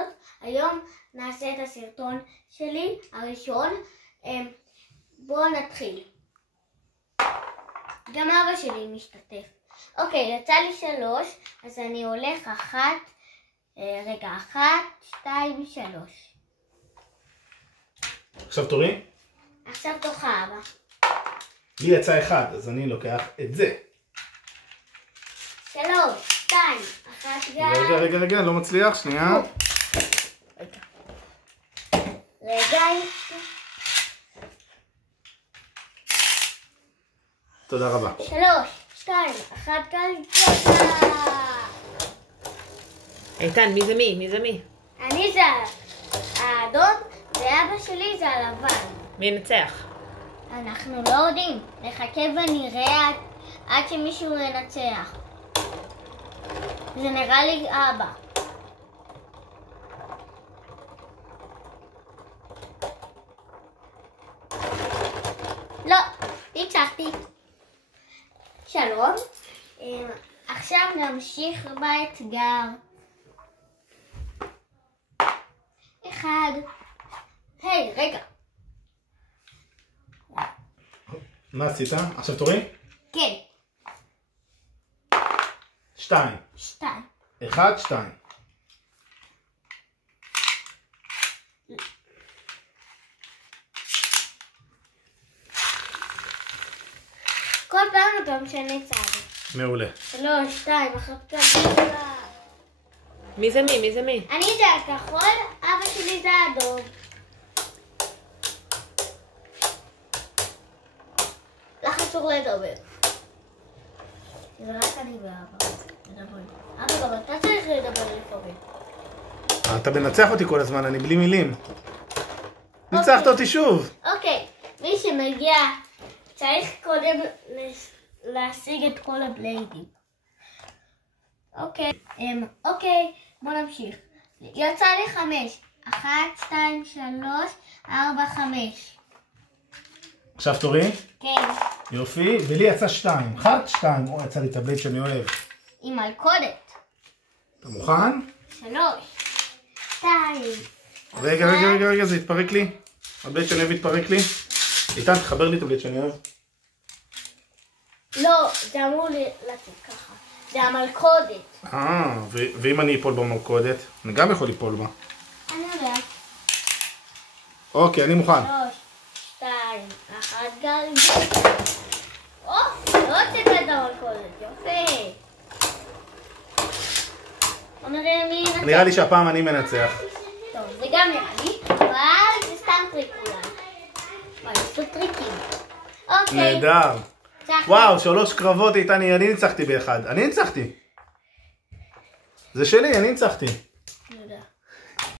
הזאת. היום נעשה את הסרטון שלי הראשון. בואו נתחיל. גם אבא שלי משתתף. אוקיי, יצא לי 3, אז אני הולך 1, 2, 3. עכשיו תורי? עכשיו תורך אבא. לי יצא 1, אז אני לוקח את זה. 3, 2, 1 גל. רגע, לא מצליח, שנייה. רגע. תודה רבה. 3, 2, 1 גל. איתן, מי זה מי? מי זה מי? אני זה האדום, ואבא שלי זה הלבן. מי ינצח? אנחנו לא יודעים. נחכה ונראה עד שמישהו ינצח. זה נראה לי אבא. לא, ניצחתי. שלום. עכשיו נמשיך באתגר. 1. היי, רגע. מה עשית? עכשיו תורי? כן. 2. 2. 1, 2. כל פעם אתה משנה צעד. מעולה. 3, 2, 1 גדולה. מי זה מי? מי זה מי? אני זה הכחול, אבא שלי זה האדום. לך אסור לדבר. זה רק אני ואבא. מדברים. אבא, גם אתה צריך לדבר לפעמים. אתה מנצח אותי כל הזמן, אני בלי מילים. ניצחת אותי שוב. אוקיי, מי שמגיע צריך קודם להשיג את כל הבליידים. אוקיי, בוא נמשיך. יצא לי 5. 1, 2, 3, 4, 5. עכשיו תורי? כן. יופי, ולי יצא 2. 1, 2. או, יצא לי את הבלייד שאני אוהב. עם מלכודת. אתה מוכן? 3, 2. רגע, זה התפרק לי. הבלייד שאני אוהב התפרק לי. איתן, תחבר לי את הבלייד שאני אוהב. לא, זה אמור לצאת ככה. זה המלכודת. ואם אני אפול במלכודת? אני גם יכול ליפול בה. אני יודעת. אוקיי, אני מוכן. 3, 2, 1 גל. לא הוצאת את המלכודת, יופי. בוא נראה מי ינצח. נראה לי שהפעם אני מנצח. טוב, זה גם נראה לי, אבל זה סתם טריק אולי. אבל זה טריקים. אוקיי. נהדר. וואו, 3 קרבות איתן, אני ניצחתי באחד. אני ניצחתי. זה שלי, אני ניצחתי. אני יודע.